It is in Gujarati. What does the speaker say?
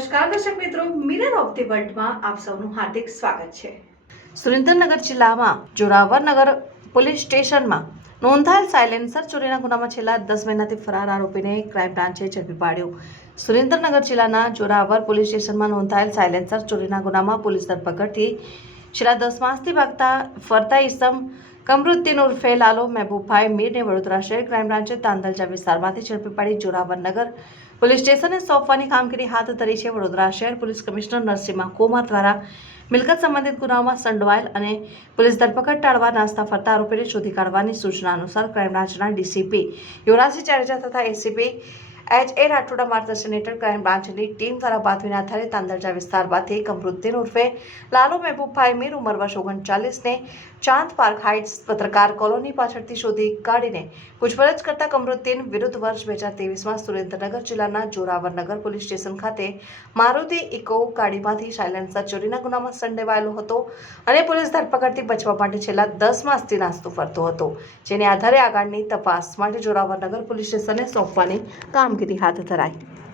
નમસ્કાર, દર્શક મિત્રો. મિરર ઓફ ધી વર્લ્ડમાં આપ સૌનું હાર્દિક સ્વાગત છે. સુરેન્દ્રનગર જિલ્લામાં જોરાવરનગર પોલીસ સ્ટેશનમાં નોંધાયેલ સાયલેન્સર ચોરીના ગુનામાં છેલ્લા દસ મહિનાથી ફરાર આરોપીને ક્રાઇમ બ્રાન્ચે ઝડપી પાડ્યો. સુરેન્દ્રનગર જિલ્લાના જોરાવર પોલીસ સ્ટેશનમાં નોંધાયેલ સાયલેન્સર ચોરીના ગુનામાં પોલીસ ધરપકડથી છેલ્લા દસ માસથી ભાગતા ફરતા ઇસમ કમરુદ્દીન ઉર્ફે લાલો મહેબૂબભાઈ મીરને વડોદરા શહેર ક્રાઇમ બ્રાન્ચે તાંદલજા વિસ્તારમાંથી ઝડપી પાડી જોરાવરનગર પોલીસ સ્ટેશને સોંપવાની કામગીરી હાથ ધરી છે વડોદરા શહેર પોલીસ કમિશનર નરસિંહ કોમા દ્વારા. મિલકત સંબંધિત ગુનાઓમાં સંડવાયેલ અને પોલીસ ધરપકડ ટાળવા નાસ્તા ફરતા આરોપીને શોધી કાઢવાની સૂચના અનુસાર ક્રાઇમ બ્રાન્ચના ડીસીપી યુવરાજસિંહ જાડેજા તથા એસીપી એચ એ રાઠોડા માર્ગદર્શન હેઠળ ક્રાઇમ બ્રાન્ચની ટીમ દ્વારા બાતમીના આધારે તાંદરજા વિસ્તારમાંથી કમરુદ્દીન ઉર્ફે લાલુ મહેબૂબભાઈ મીર ઉંમર વર્ષ ઓગણચાલીસને ચાંદ પાર્ક હાઇટ્સ પત્રકાર કોલોની પાછળથી શોધી કાઢીને પૂછપરછ કરતા કમરુદ્દીન વિરુદ્ધ વર્ષ બે હજાર તેવીસમાં સુરેન્દ્રનગર જિલ્લાના જોરાવરનગર પોલીસ સ્ટેશન ખાતે મારુતિ ઇકો ગાડીમાંથી સાયલેન્સર ચોરીના ગુનામાં સંડેવાયેલો હતો અને પોલીસ ધરપકડથી બચવા માટે છેલ્લા દસ માસથી નાસ્તો ફરતો હતો, જેને આધારે આગળની તપાસ માટે જોરાવરનગર પોલીસ સ્ટેશને સોંપવાની કામગીરી હાથ ધરાઈ